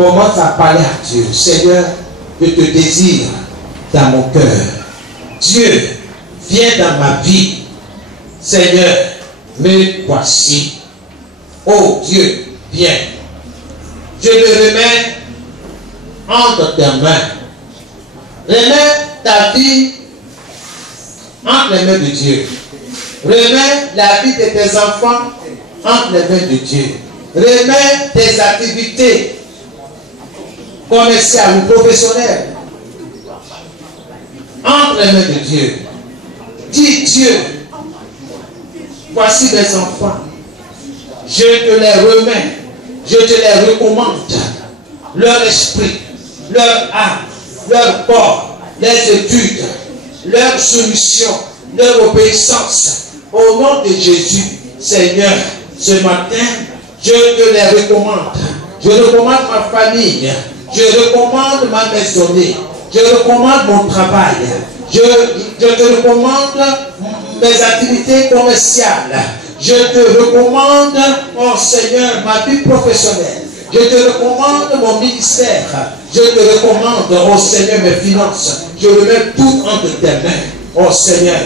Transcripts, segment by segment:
Commence à parler à Dieu. Seigneur, je te désire dans mon cœur. Dieu, viens dans ma vie. Seigneur, me voici. Oh Dieu, viens. Je le remets entre tes mains. Remets ta vie entre les mains de Dieu. Remets la vie de tes enfants entre les mains de Dieu. Remets tes activités commerciales ou professionnelles entre les mains de Dieu. Dis Dieu, voici mes enfants. Je te les remets. Je te les recommande. Leur esprit, leur âme, leur corps, les études, leur soumission, leur obéissance. Au nom de Jésus, Seigneur, ce matin, je te les recommande. Je recommande ma famille. Je recommande ma maisonnée. Je recommande mon travail. Je te recommande mes activités commerciales. Je te recommande, oh Seigneur, ma vie professionnelle. Je te recommande mon ministère. Je te recommande, oh Seigneur, mes finances. Je remets tout entre tes mains. Oh Seigneur,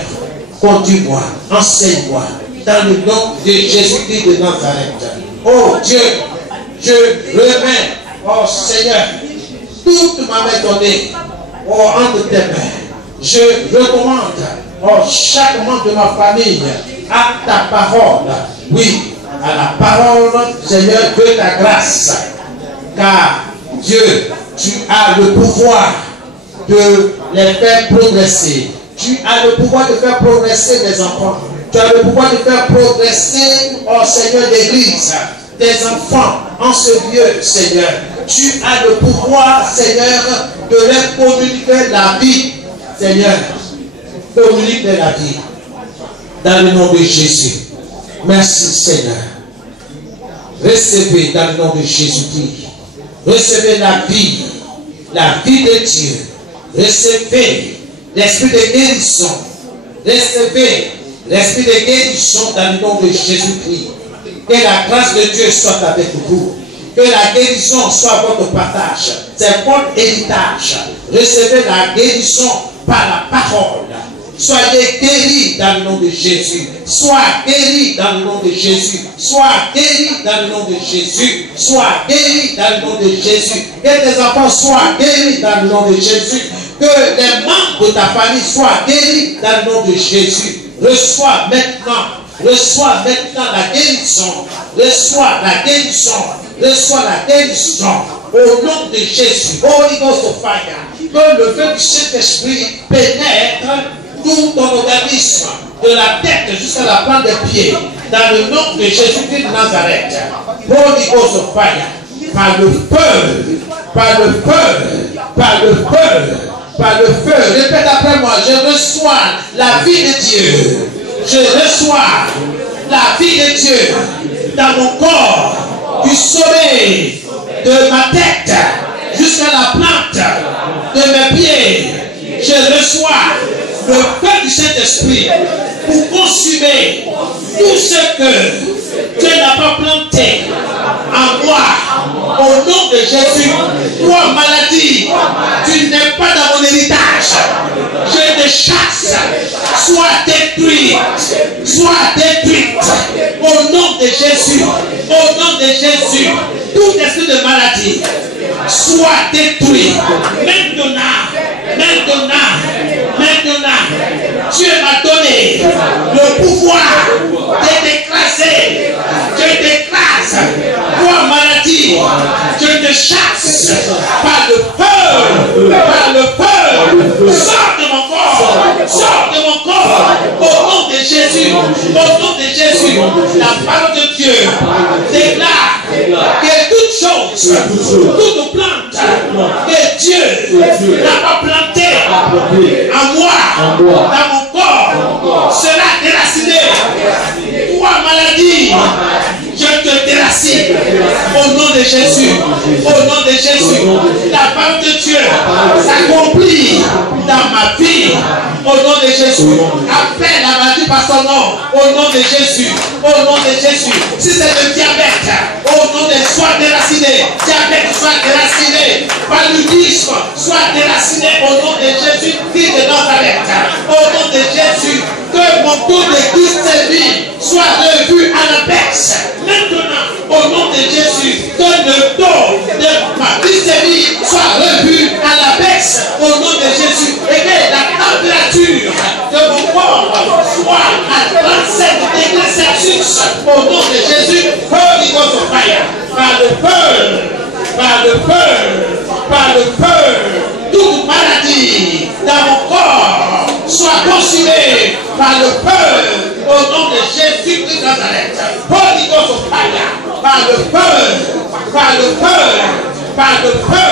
conduis-moi, enseigne-moi. Dans le nom de Jésus-Christ de Nazareth. Oh Dieu, je remets, oh Seigneur, toute ma maisonnée, oh, entre tes mains. Je recommande, oh, chaque membre de ma famille à ta parole. Oui, à la parole, Seigneur, de ta grâce. Car Dieu, tu as le pouvoir de les faire progresser. Tu as le pouvoir de faire progresser les enfants. Tu as le pouvoir de faire progresser, oh Seigneur, l'Église, tes enfants en ce lieu, Seigneur. Tu as le pouvoir, Seigneur, de leur communiquer la vie. Seigneur, communique la vie. Dans le nom de Jésus. Merci, Seigneur. Recevez dans le nom de Jésus-Christ. Recevez la vie de Dieu. Recevez l'esprit de guérison. Recevez l'esprit de guérison dans le nom de Jésus-Christ. Que la grâce de Dieu soit avec vous. Que la guérison soit votre partage. C'est votre héritage. Recevez la guérison par la parole. Soyez guéris dans le nom de Jésus. Sois guéris dans le nom de Jésus. Sois guéris dans le nom de Jésus. Sois guéris dans le nom de Jésus. Que tes enfants soient guéris dans le nom de Jésus. Que les membres de ta famille soient guéris dans le nom de Jésus. Reçois maintenant la guérison. Reçois la guérison. Reçois la guérison. Au nom de Jésus. Holy Ghost of fire. Que le feu du Saint-Esprit pénètre tout ton organisme, de la tête jusqu'à la plante des pieds, dans le nom de Jésus-Christ de Nazareth. Holy Ghost of fire. Par le feu. Par le feu. Par le feu. Par le feu. Répète après moi. Je reçois la vie de Dieu. Je reçois la vie de Dieu dans mon corps, du sommet de ma tête jusqu'à la plante de mes pieds. Je reçois le feu du Saint-Esprit pour consumer tout ce que Dieu n'a pas planté en moi. Au nom de Jésus, toi maladie, tu n'es pas dans mon héritage. Je te chasse. Sois détruite. Sois détruite. Au nom de Jésus. Au nom de Jésus. Tout esprit de maladie soit détruit. Maintenant. Dieu m'a donné le pouvoir de t'écraser. Je t'écrase. Toi maladie, je te chasse par le feu. Par le feu. Sors de mon corps. Sors de mon corps. Au nom de Jésus. Au nom de Jésus. La parole de Dieu déclare que toute chose, toute plante que Dieu n'a pas plantée en moi, dans mon corps, sera déracinée. Toi maladie, je te déracine. Au nom de Jésus. Au nom de Jésus. La parole de Dieu s'accomplit dans ma vie. Au nom de Jésus. Appelle la maladie par son nom. Au nom de Jésus. Au nom de Jésus. Si c'est le diabète, au nom de sois déraciné. Diabète soit déraciné. paludisme soit déraciné au nom de Jésus-Christ de Nazareth. Au nom de Jésus, que mon taux de glycémie soit revu à la baisse. Maintenant, au nom de Jésus, que le taux de ma glycémie soit revu à la baisse. Au nom de Jésus, et que la température de mon corps soit à 37 degrés Celsius. Au nom de Jésus, Holy Ghost of fire. Par le feu, par le feu, par le feu, toute maladie dans mon corps soit consumée par le feu. Au nom de Jésus-Christ de Nazareth. Holy Ghost of fire. Par le feu, par le feu, par le feu.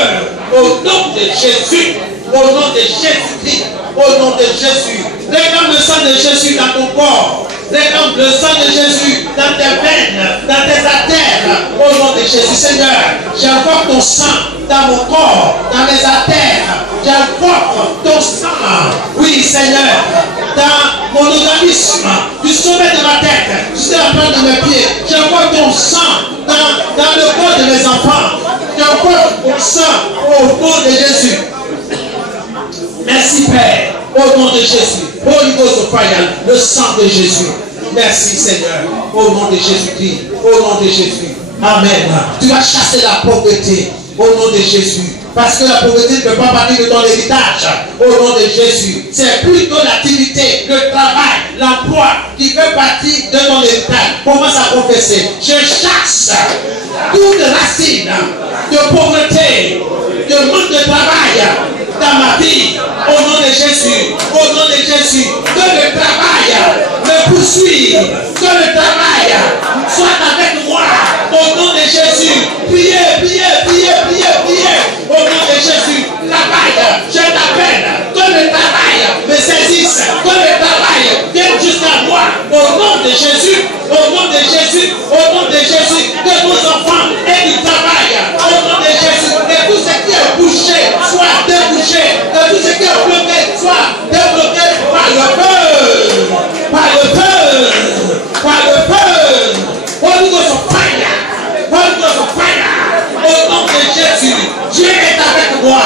Au nom de Jésus. Au nom de Jésus-Christ, au nom de Jésus, réclame le sang de Jésus dans ton corps, réclame le sang de Jésus dans tes veines, dans tes artères, au nom de Jésus. Seigneur, j'invoque ton sang dans mon corps, dans mes artères, j'invoque ton sang, oui Seigneur, dans mon organisme, du sommet de ma tête jusqu'à la plante de mes pieds, j'invoque ton sang dans le corps de mes enfants, j'invoque ton sang au nom de Jésus. Merci Père, au nom de Jésus, Holy Ghost of fire, le sang de Jésus. Merci Seigneur, au nom de Jésus-Christ, au nom de Jésus. Amen. Tu vas chasser la pauvreté au nom de Jésus. Parce que la pauvreté ne peut pas partir de ton héritage. Au nom de Jésus. C'est plutôt l'activité, le travail, l'emploi qui peut partir de ton héritage. Commence à confesser. Je chasse toute racine de pauvreté, de manque de travail dans ma vie. Au nom de Jésus. Au nom de Jésus. Que le travail me poursuive. Que le travail soit avec moi. Au nom de Jésus. Priez, priez, priez, priez, priez. Au nom de Jésus. Travail. Je t'appelle. Que le travail me saisisse. Que le travail vienne jusqu'à moi. Au nom de Jésus. Au nom de Jésus. Au nom de Jésus. Que nos enfants aient du travail. Au nom de Jésus. Que tout ce qui est bouché soit débouché. Que tout ce qui est bloqué soit débloqué par le feu. Par le feu. Par le feu. Holy Ghost of fire. Holy Ghost of fire. Au nom de Jésus. Dieu est avec moi.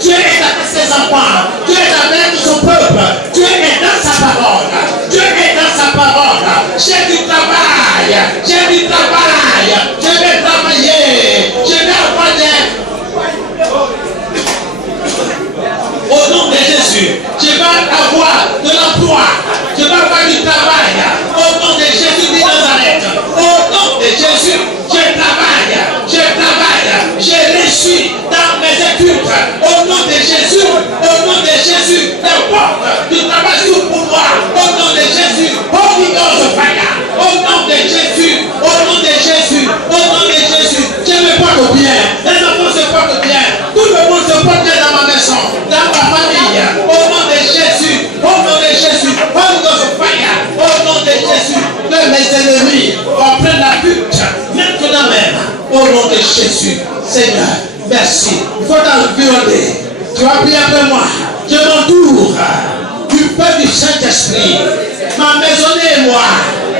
Dieu est avec ses enfants. Dieu est avec son peuple. Dieu est dans sa parole. Dieu est dans sa parole. J'ai du travail. J'ai du travail. Je vais travailler. Je vais avoir des... Au nom de Jésus, je vais avoir de l'emploi. Je vais avoir du travail. Au nom de Jésus de Nazareth. Au nom de Jésus, je travaille. Je travaille. Je réussis dans mes études. Au nom de Jésus. Au nom de Jésus. N'importe du travail sur pour moi. Au nom de Jésus. Holy Ghost of fire. Au nom de Jésus. Au nom de Jésus. Au nom de Jésus. Je me porte bien. Les enfants se portent bien. Tout le monde se porte bien dans ma maison. Dans ma famille. Au nom de Jésus. Au nom de Jésus. Holy Ghost of fire. Au nom de Jésus. Que mes ennemis reprennent la lutte. Maintenant même. Au nom de Jésus. Seigneur, merci. Il faut t'environner. Tu vas prier après moi. Je m'entoure du feu du Saint-Esprit. Ma maisonnée et moi,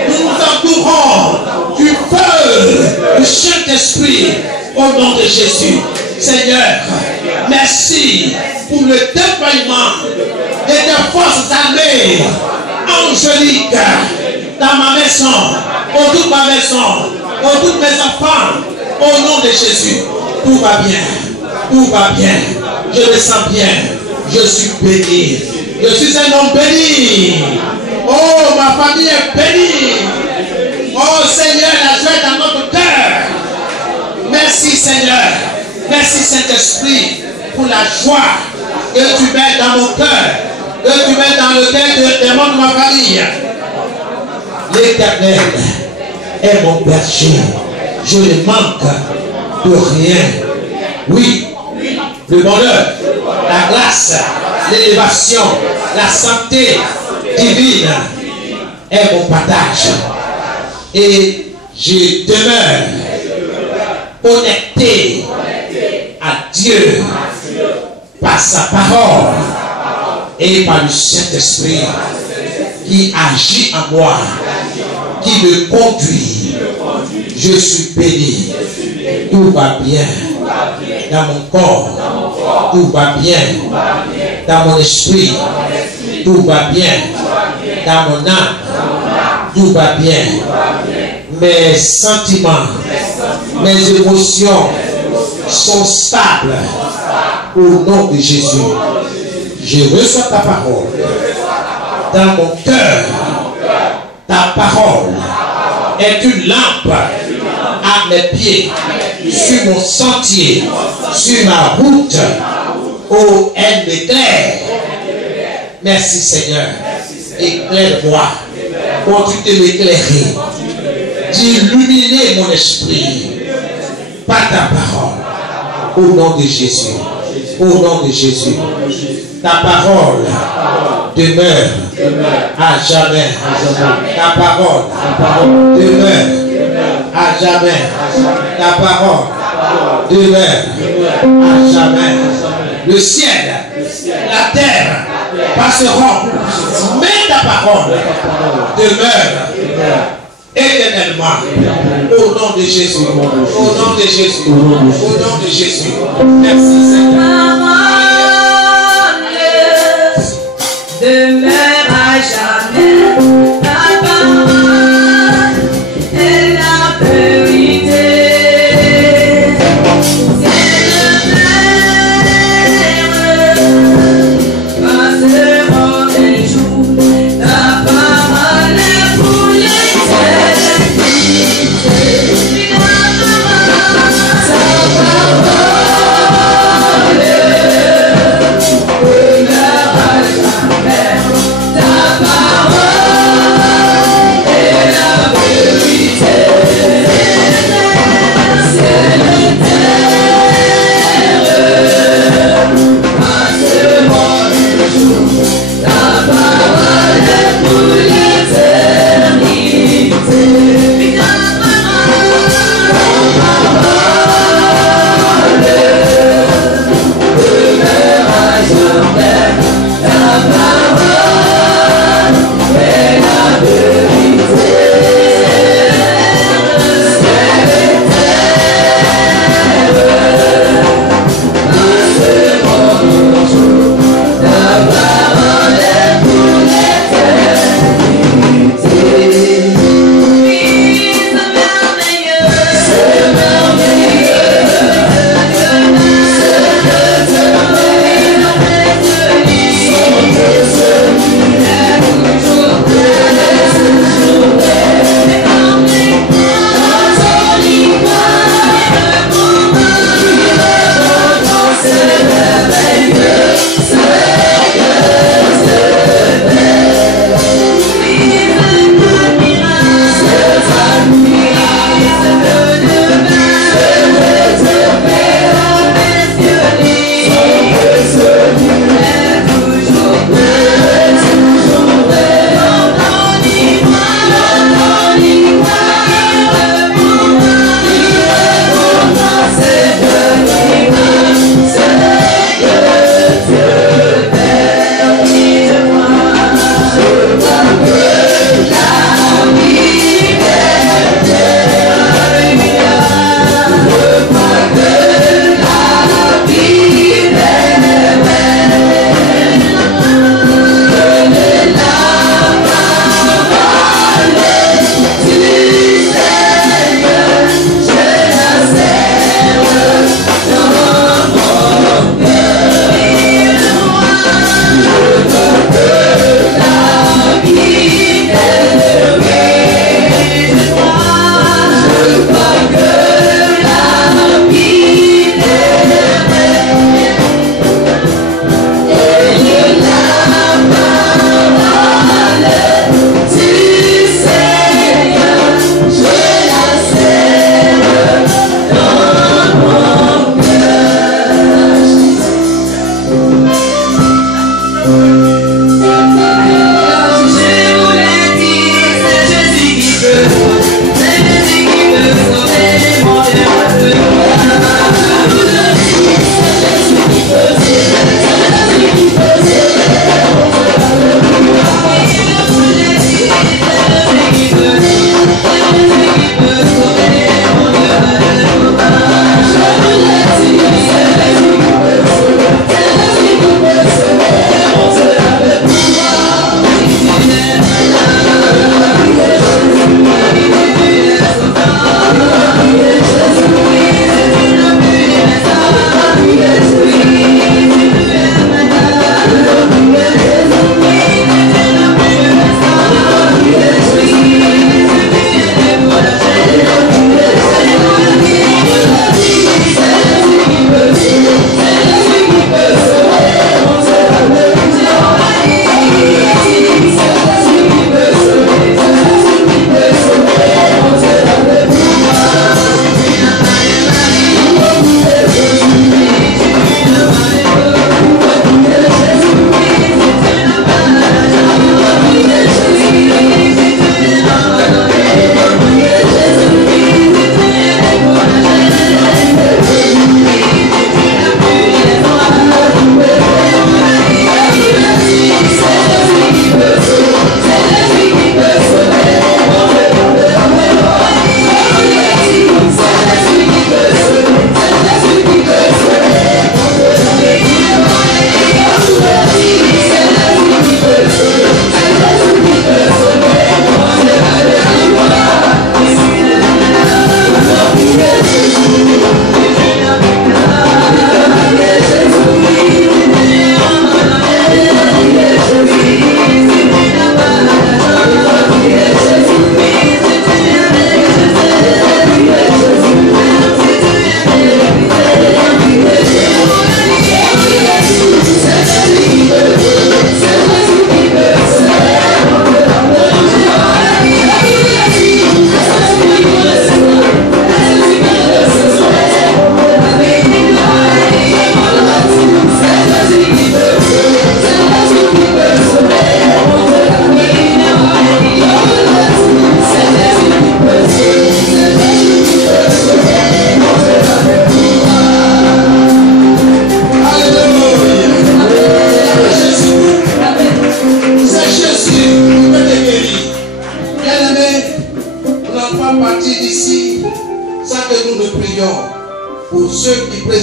nous nous entourons du feu du Saint-Esprit au nom de Jésus. Seigneur, merci pour le déploiement de tes forces armées angéliques dans ma maison, autour de ma maison, autour de mes enfants, au nom de Jésus. Tout va bien, tout va bien. Je me sens bien, je suis béni. Je suis un homme béni. Oh, ma famille est bénie. Oh Seigneur, la joie est dans notre cœur. Merci Seigneur. Merci Saint-Esprit pour la joie que tu mets dans mon cœur, que tu mets dans le cœur des membres de ma famille. L'Éternel est mon berger. Je ne manque de rien. Oui, le bonheur, la grâce, l'élévation, la santé divine est mon partage. Et je demeure connecté à Dieu par sa parole et par le Saint-Esprit qui agit en moi, qui me conduit. Je suis béni. Tout va bien. Dans mon corps, tout va bien. Dans mon esprit, tout va bien. Dans mon âme, tout va bien. Mes sentiments, mes émotions sont stables au nom de Jésus. Je reçois ta parole dans mon cœur. Ta parole est une lampe à mes pieds, sur mon sentier, sur ma route. Oh, elle m'éclaire. Merci Seigneur. Éclaire-moi. Continue de m'éclairer. D'illuminer mon esprit par ta parole. Au nom de Jésus. Au nom de Jésus. Ta parole demeure à jamais. Ta parole demeure à jamais. Ta parole demeure à jamais. Le ciel, la terre passeront, mais ta parole demeure éternellement. Au nom de Jésus. Au nom de Jésus. Au nom de Jésus. Merci Seigneur. Demeure à jamais, ta parole est la vérité. C'est le Père, passeront les jours, ta parole est pour l'éternité. Ta parole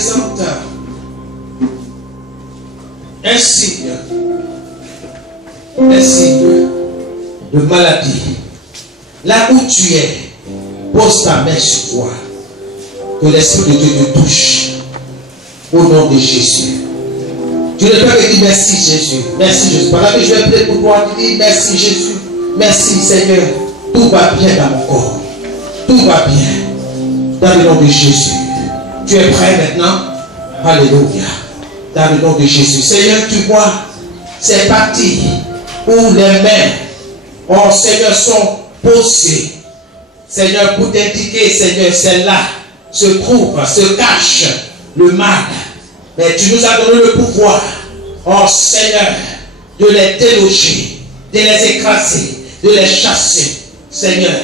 présente un signe de maladie, là où tu es, pose ta main sur toi, que l'Esprit de Dieu te touche au nom de Jésus. Tu ne peux que dire merci Jésus, merci Jésus. Pendant que je vais prier pour toi, tu dis merci Jésus, merci Seigneur, tout va bien dans mon corps, tout va bien dans le nom de Jésus. Tu es prêt maintenant? Alléluia. Dans le nom de Jésus. Seigneur, tu vois, c'est parti où les mains, oh Seigneur, sont posées. Seigneur, pour t'indiquer, Seigneur, c'est là se trouve, se cache le mal. Mais tu nous as donné le pouvoir, oh Seigneur, de les déloger, de les écraser, de les chasser. Seigneur,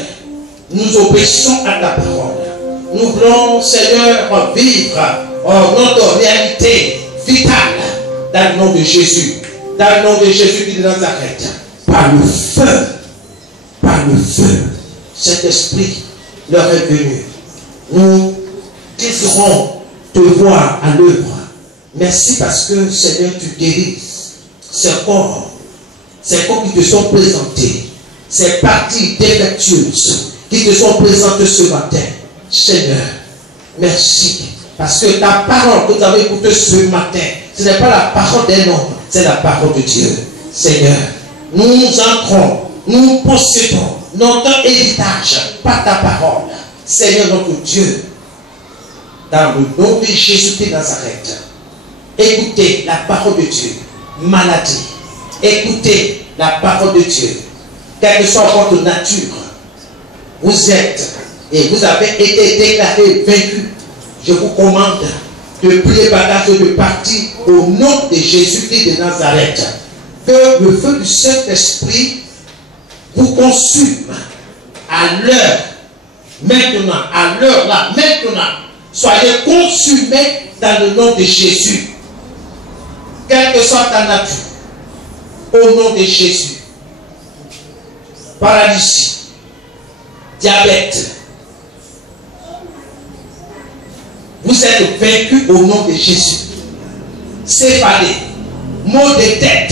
nous obéissons à ta parole. Nous voulons, Seigneur, vivre notre réalité vitale dans le nom de Jésus. Dans le nom de Jésus qui est de Nazareth. Par le feu, cet esprit leur est venu. Nous désirons te voir à l'œuvre. Merci parce que, Seigneur, tu guéris ces corps qui te sont présentés, ces parties défectueuses qui te sont présentées ce matin. Seigneur, merci. Parce que ta parole que tu avais écoutée ce matin, ce n'est pas la parole d'un homme, c'est la parole de Dieu. Seigneur, nous entrons, nous possédons notre héritage par ta parole. Seigneur notre Dieu, dans le nom de Jésus de Nazareth, écoutez la parole de Dieu. Maladie, écoutez la parole de Dieu. Quelle que soit votre nature, vous êtes et vous avez été déclaré vaincu. Je vous commande de prier par la de partir au nom de Jésus-Christ de Nazareth. Que le feu du Saint-Esprit vous consume à l'heure, maintenant, à l'heure là, maintenant. Soyez consumés dans le nom de Jésus. Quelle que soit ta nature, au nom de Jésus. Paralysie, diabète, vous êtes vaincus au nom de Jésus. Céphalée, maux de tête,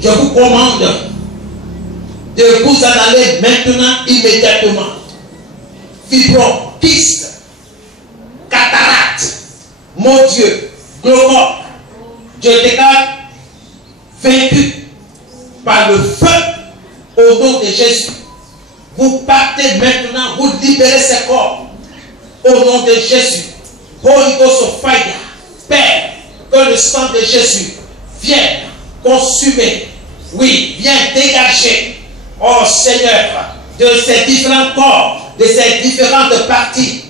je vous commande de vous en aller maintenant, immédiatement. Fibron, kyste, cataracte, mon Dieu, glaucome, je déclare vaincu par le feu au nom de Jésus. Vous partez maintenant, vous libérez ces corps au nom de Jésus. Holy Ghost of fire, Père, que le sang de Jésus vienne consumer, oui, vienne dégager, oh Seigneur, de ces différents corps, de ces différentes parties,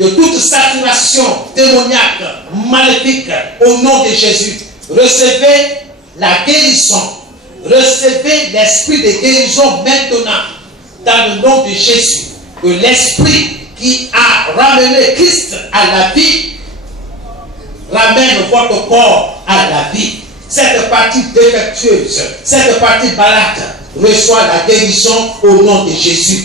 de toute saturation démoniaque, maléfique, au nom de Jésus. Recevez la guérison, recevez l'esprit de guérison maintenant, dans le nom de Jésus. Que l'esprit qui a ramené Christ à la vie ramène votre corps à la vie. Cette partie défectueuse, cette partie malade, reçoit la guérison au nom de Jésus.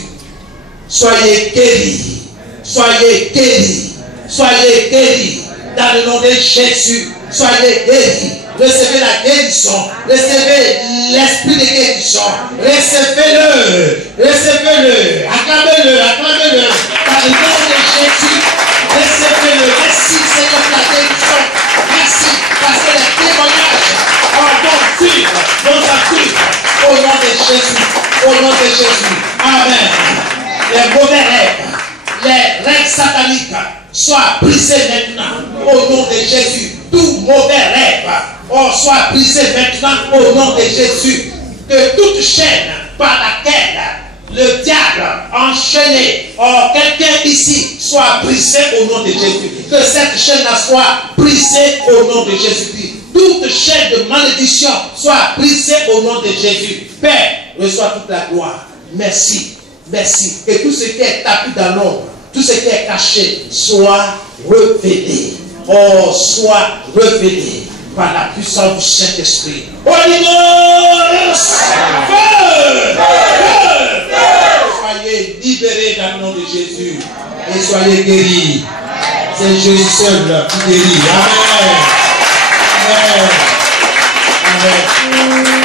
Soyez guéris, soyez guéris, soyez guéris dans le nom de Jésus. Soyez guéris. Recevez la guérison, recevez l'esprit de guérison, recevez-le, recevez-le, acclamez-le, acclamez-le, dans le nom de Jésus, recevez-le. Merci Seigneur pour la guérison, merci parce que les témoignages vont suivre, au nom de Jésus, au nom de Jésus, amen. Les mauvais rêves, les rêves sataniques soient brisés maintenant, au nom de Jésus. Tout mauvais rêve, soit brisé maintenant au nom de Jésus. Que toute chaîne par laquelle le diable enchaîné, quelqu'un ici, soit brisé au nom de Jésus. Que cette chaîne soit brisée au nom de Jésus-Christ. Toute chaîne de malédiction soit brisée au nom de Jésus. Père, reçois toute la gloire. Merci, merci. Que tout ce qui est tapis dans l'ombre, tout ce qui est caché, soit révélé. Soit révélé par la puissance du Saint-Esprit. Holy Ghost! Feu! Feu! Soyez libérés dans le nom de Jésus et soyez guéris. C'est Jésus seul qui guérit. Amen. Amen. Amen.